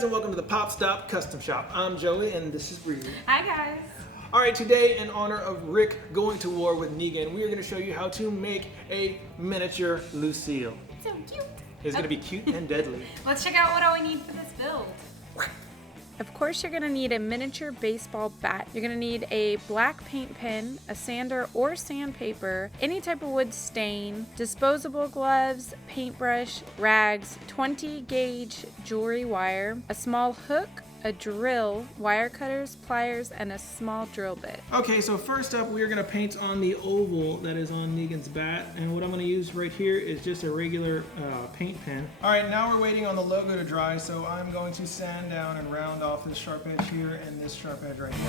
guys, and welcome to the Pop Stop Custom Shop. I'm Joey, and this is Reed. Hi guys. All right, today in honor of Rick going to war with Negan, we are going to show you how to make a miniature Lucille. So cute. It's going to be cute and deadly. Let's check out what all we need for this build. Of course, you're going to need a miniature baseball bat. You're going to need a black paint pen, a sander or sandpaper, any type of wood stain, disposable gloves, paintbrush, rags, 20 gauge jewelry wire, a small hook, a drill, wire cutters, pliers, and a small drill bit. Okay, so first up, we are going to paint on the oval that is on Negan's bat. And what I'm going to use right here is just a regular paint pen. All right, now we're waiting on the logo to dry, so I'm going to sand down and round off this sharp edge here and this sharp edge right here.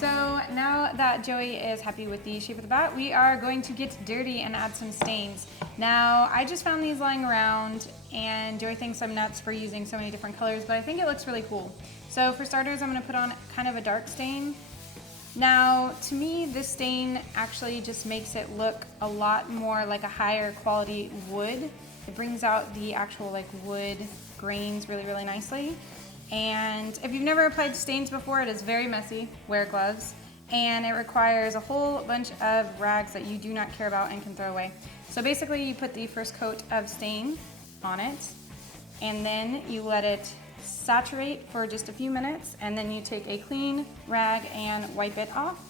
So now that Joey is happy with the shape of the bat, we are going to get dirty and add some stains. Now, I just found these lying around, and Joey thinks I'm nuts for using so many different colors, but I think it looks really cool. So for starters, I'm going to put on kind of a dark stain. Now, to me, this stain actually just makes it look a lot more like a higher quality wood. It brings out the actual like wood grains really, really nicely. And if you've never applied stains before, it is very messy. Wear gloves. And it requires a whole bunch of rags that you do not care about and can throw away. So basically you put the first coat of stain on it, and then you let it saturate for just a few minutes, and then you take a clean rag and wipe it off.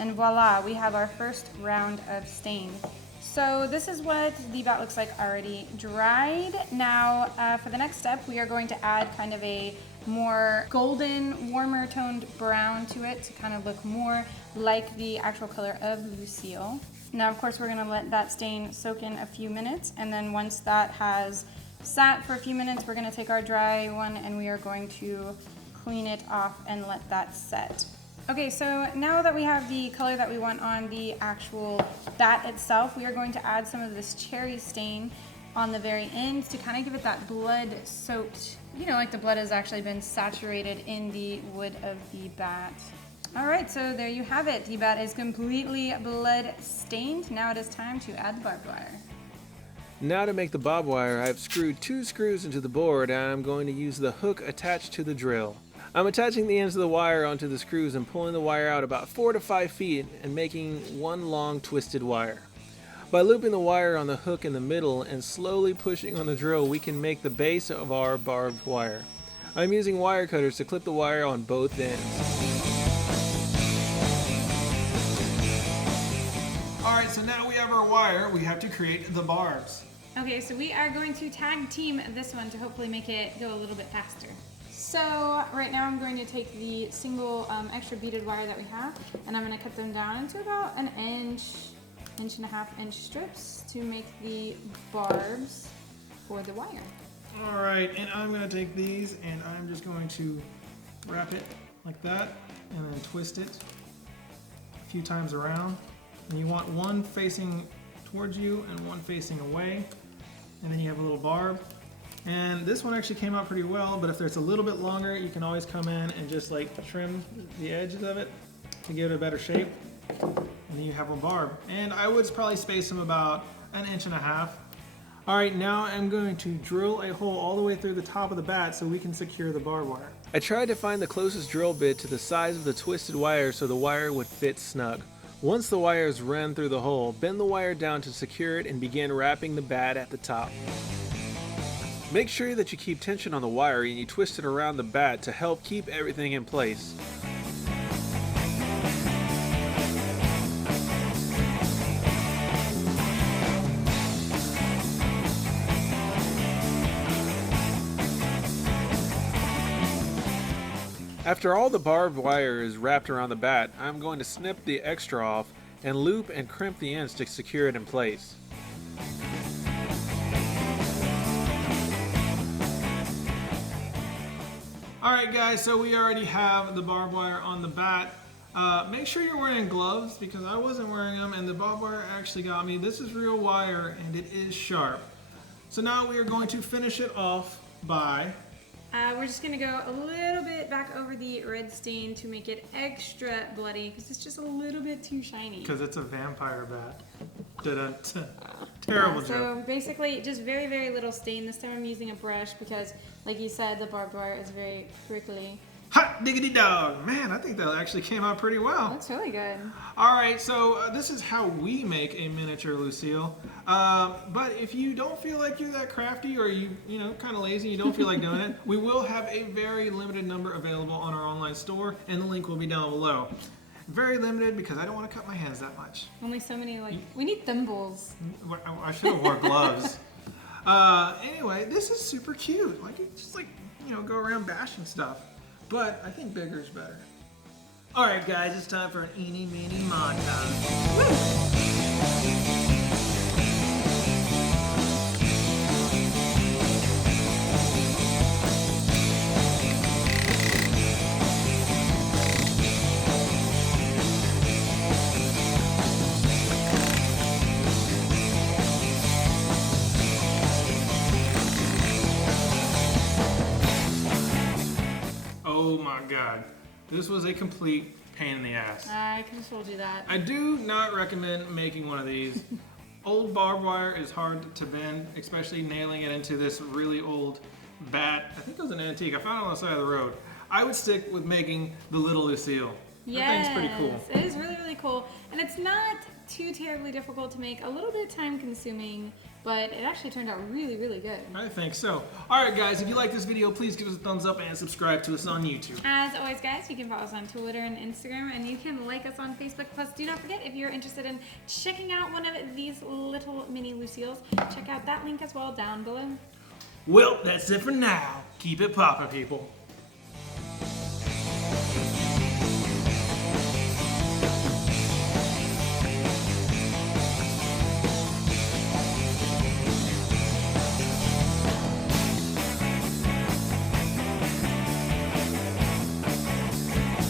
And voila, we have our first round of stain. So this is what the bat looks like already dried. Now for the next step, we are going to add kind of a more golden, warmer toned brown to it to kind of look more like the actual color of Lucille. Now of course we're going to let that stain soak in a few minutes, and then once that has sat for a few minutes, we're going to take our dry one and we are going to clean it off and let that set. Okay, so now that we have the color that we want on the actual bat itself, we are going to add some of this cherry stain on the very end to kind of give it that blood soaked, you know, like the blood has actually been saturated in the wood of the bat. All right, so there you have it. The bat is completely blood stained. Now it is time to add the barbed wire. Now to make the barbed wire, I've screwed 2 screws into the board, and I'm going to use the hook attached to the drill. I'm attaching the ends of the wire onto the screws and pulling the wire out about 4 to 5 feet and making one long twisted wire. By looping the wire on the hook in the middle and slowly pushing on the drill, we can make the base of our barbed wire. I'm using wire cutters to clip the wire on both ends. Alright, so now we have our wire, we have to create the barbs. Okay, so we are going to tag team this one to hopefully make it go a little bit faster. So right now I'm going to take the single extra beaded wire that we have, and I'm going to cut them down into about an inch and a half inch strips to make the barbs for the wire. All right, and I'm going to take these and I'm just going to wrap it like that and then twist it a few times around. And you want one facing towards you and one facing away, and then you have a little barb. And this one actually came out pretty well, but if there's a little bit longer, you can always come in and just like trim the edges of it to give it a better shape. And then you have a barb. And I would probably space them about an inch and a half. All right, now I'm going to drill a hole all the way through the top of the bat so we can secure the barbed wire. I tried to find the closest drill bit to the size of the twisted wire so the wire would fit snug. Once the wire is run through the hole, bend the wire down to secure it and begin wrapping the bat at the top. Make sure that you keep tension on the wire and you twist it around the bat to help keep everything in place. After all the barbed wire is wrapped around the bat, I'm going to snip the extra off and loop and crimp the ends to secure it in place. Alright guys, so we already have the barbed wire on the bat. Make sure you're wearing gloves because I wasn't wearing them and the barbed wire actually got me. This is real wire and it is sharp. So now we are going to finish it off by... We're just going to go a little bit back over the red stain to make it extra bloody because it's just a little bit too shiny. Because it's a vampire bat. Da-da-da. Terrible joke. So basically, just very, very little stain. This time I'm using a brush because, like you said, the barbed wire is very prickly. Hot diggity dog! Man, I think that actually came out pretty well. Looks really good. All right, so this is how we make a miniature Lucille. But if you don't feel like you're that crafty, or you know, kind of lazy, you don't feel like doing it, we will have a very limited number available on our online store, and the link will be down below. Very limited because I don't want to cut my hands that much. Only so many, like, we need thimbles. I should have worn gloves. Anyway, this is super cute. Like, it's just like, you know, go around bashing stuff. But I think bigger is better. All right, guys, it's time for an eeny, meeny montage. Woo! Oh my God, this was a complete pain in the ass. I could have told you that. I do not recommend making one of these. Old barbed wire is hard to bend, especially nailing it into this really old bat. I think it was an antique. I found it on the side of the road. I would stick with making the little Lucille. Yes, That thing's pretty cool. It is really, really cool. And it's not too terribly difficult to make, a little bit time consuming, but it actually turned out really, really good. I think so. All right, guys, if you like this video, please give us a thumbs up and subscribe to us on YouTube. As always, guys, you can follow us on Twitter and Instagram, and you can like us on Facebook. Plus, do not forget, if you're interested in checking out one of these little mini Lucilles, check out that link as well down below. Well, that's it for now. Keep it poppin', people.